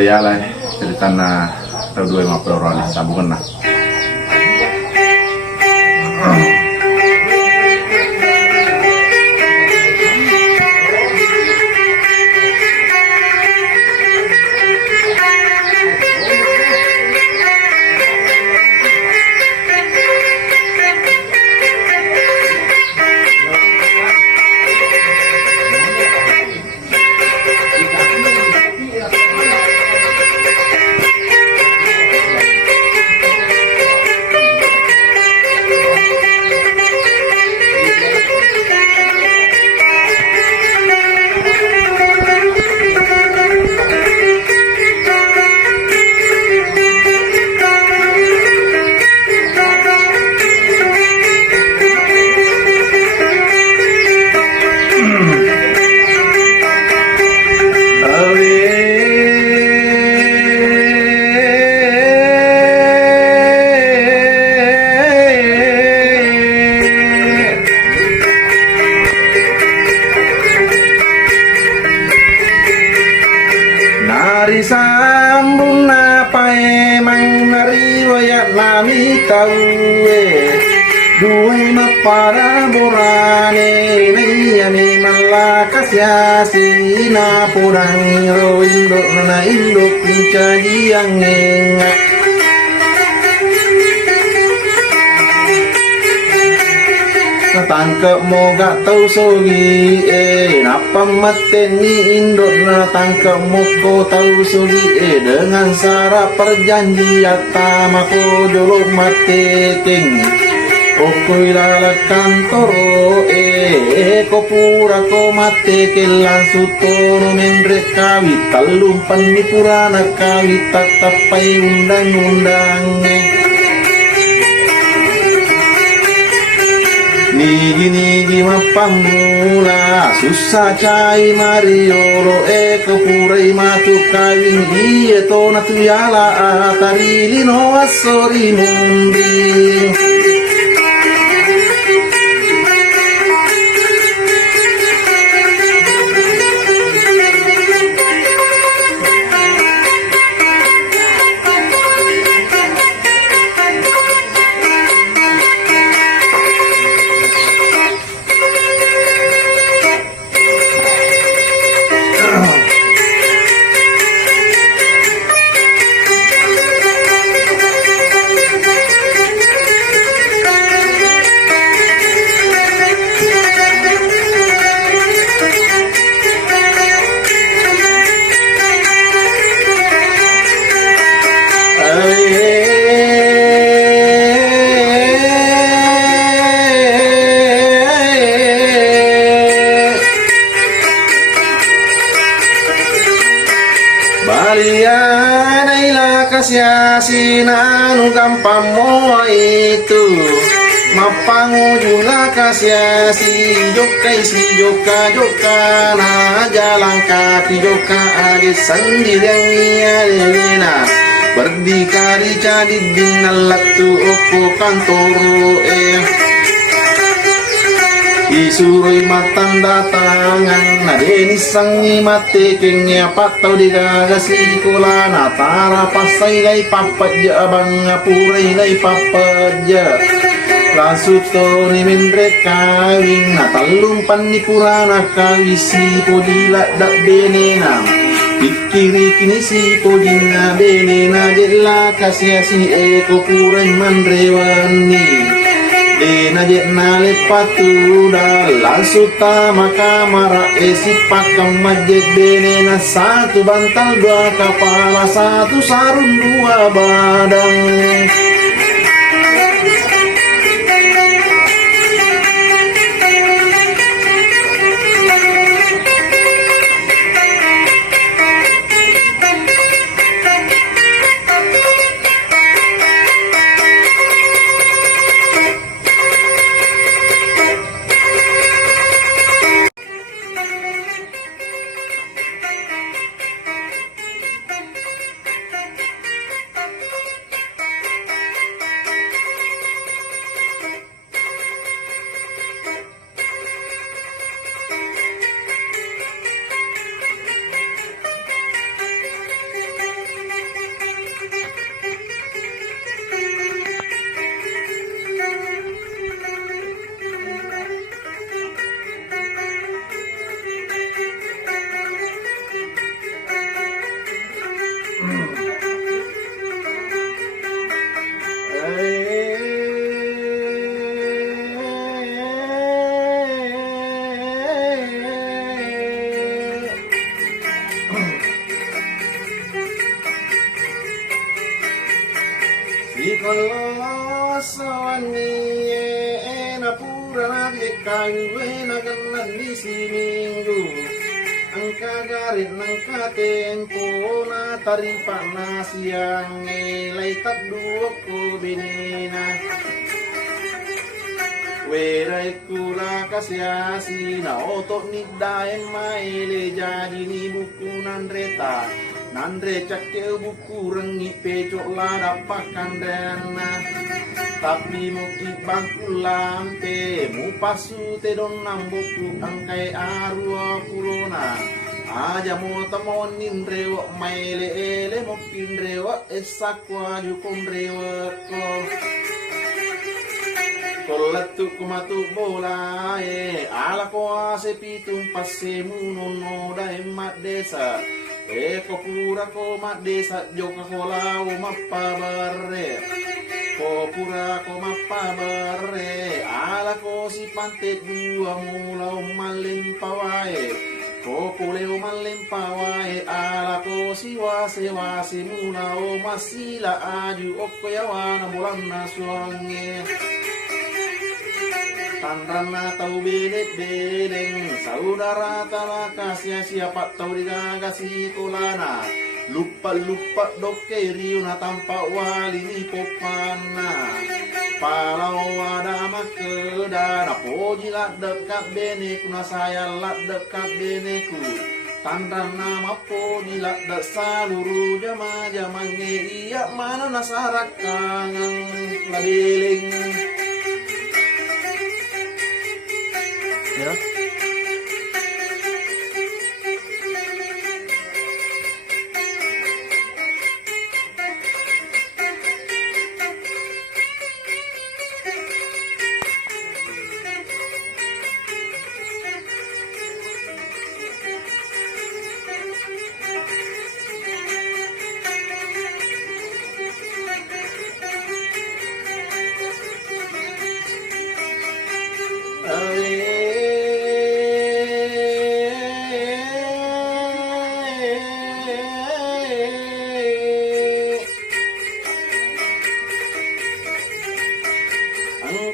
Malayala cerita na tahu 250 orang sambungan na. Nari sambung napa emang nari wayat nami tau duai mapara borane niyami malakas yasi na purang ro indok na indok pincaji yang engak tangkap mo gak tau sogi napa maten ni indot na tangkap mo ko tau sogi dengan syarat perjanjian tamako jolok mate king okoi lala kantoro ko pura ko mate kelan sutono mendre kawit talumpan ni purana kawit tatapai undang-undang nigi mapamula susah cai mariolo eko purai matu kawin iya to natuyala atari lino asori mundi Balianailah kasih nanu gampang mo itu mapangujula kasih si joka na jalan kaki joka adi sendirian niya berdikari jadi dinalat tu opo kantoro isuroi matang datangan nadeni sangi mate kengnya patau digagasi kula natara pasai lai papaja abang apurai lai papaja lasuto ni mendre kawing natalum panipurana kawisi podila dak benena pikiri kini si podina benena jela kasih si eko purai mandrewani Dena jetna lepatu dalam suta maka mara esi pakam majek benena satu bantal dua kepala satu sarung dua badan na pura na kayu na ganan di siminggu ang kagarit ng katempo na taripa na siyang ilay tagduok ko binina weray kula kasyasi na otok ni daem maile jadi ni buku nandreta nandre cakkel buku rengi pecok lada pakandana tapi mo ibang lampe mu pasu te don nang buku angkai arua pulona aja mo tamon nindrewa maile ele mo pindrewa esakwa jukon rewa ko kolatu kumatu bola ala ko ase pitung passe munono dai mat desa ko pura ko mat desa joka ko lau mapabare ko pura ko mapabare ala ko si pantet dua mulau malimpawae ko kuleo malimpawae ala ko si wase wase mulau masila aju okoyawana bulan nasuange Tanrana tau belet beleng saudara talaka siapa tau digagasi kolana lupa doke riuna tampak wali ni popana palau ada makedana pojilat dekat beneku na saya lat dekat beneku Tanrana mapo jilat dak saluru jama iya mana nasarak kangen labeling ya.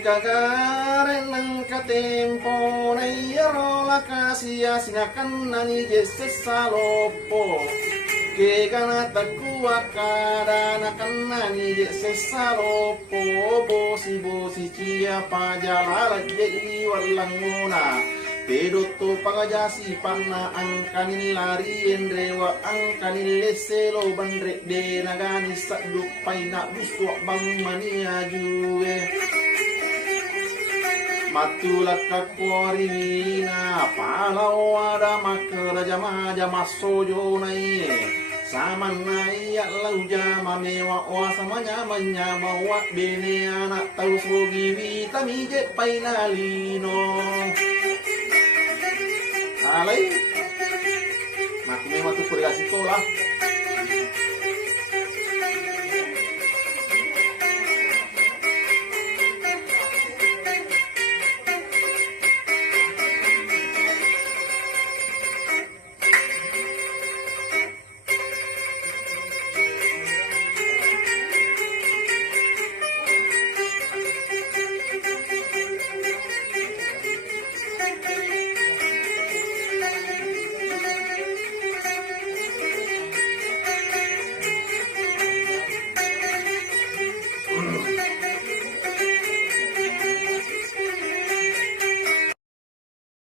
Kagaren ng katempo na iyarola kasiya sinakan na ni Jesus sa lopo ke kanatakuwa kada na kanna ni Jesus sa lopo bosi cia pajalala jadi walang muna Pedoto pangajasi panna ang kanin larien rewa ang kanin leselo bandrek de nagani sakduk pay na gusto bang mania juwe matulak kakuarina palau ada makara jama sojo nai saman nai ya lau jama mewa wa sama nyama wa bene anak tau sogi vitami je painalino alai mak mewa tu kurga sekolah